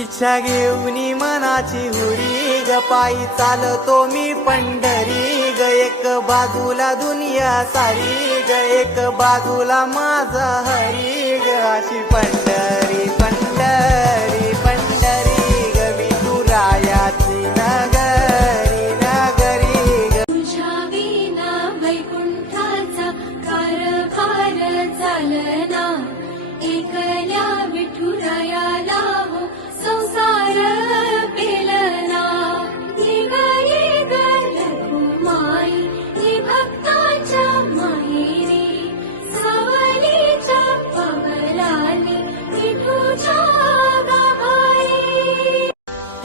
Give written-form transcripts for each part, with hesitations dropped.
इच्छा घेऊनी मनाची हुरी ग पायी चालतो मी पंढरी ग एक बाजूला दुनिया सारी ग एक बाजूला माझा हरी ग अशी पंढरी पंढरी पंढरी ग विठुरायाची नगरी नगरी ग तुझ्या विना वैकुंठाचा कारभार चालना एकल्या विठुरायाला हो संसार पेलना निगरी गलकुमाई ही भक्ताच्या माहेरी सावलीच्या पवलाली विठूच्या गाभारी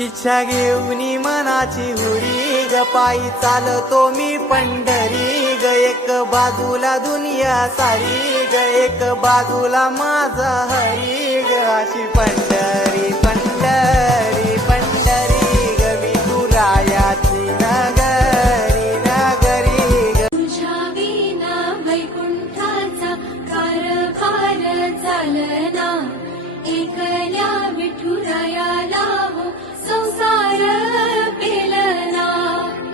इच्छा घेऊनी मनाची हुरी ग पायी चालतो मी पंढरी ग एक बाजूला दुनिया सारी ग एक बाजूला माझा हरी ग अशी पंढरी पंढरी पंढरी ग विठुरायाची नगरी नगरी ग तुझ्या विना वैकुंठाचा कारभार चालना एकल्या विठुरायाला हो संसार पेलना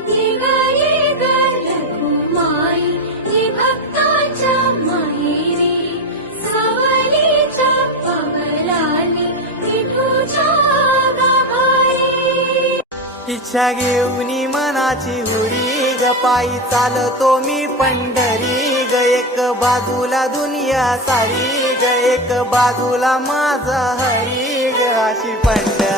निगरी गलकुमाई ही भक्ताच्या माहेरी सावलीच्या पवलाली विठूच्या गाभारी इच्छा घेऊनी मनाची हुरी ग पायी चालतो मी पंढरी ग एक बाजूला दुनिया सारी ग एक बाजूला माझा हरी ग अशी पंढरी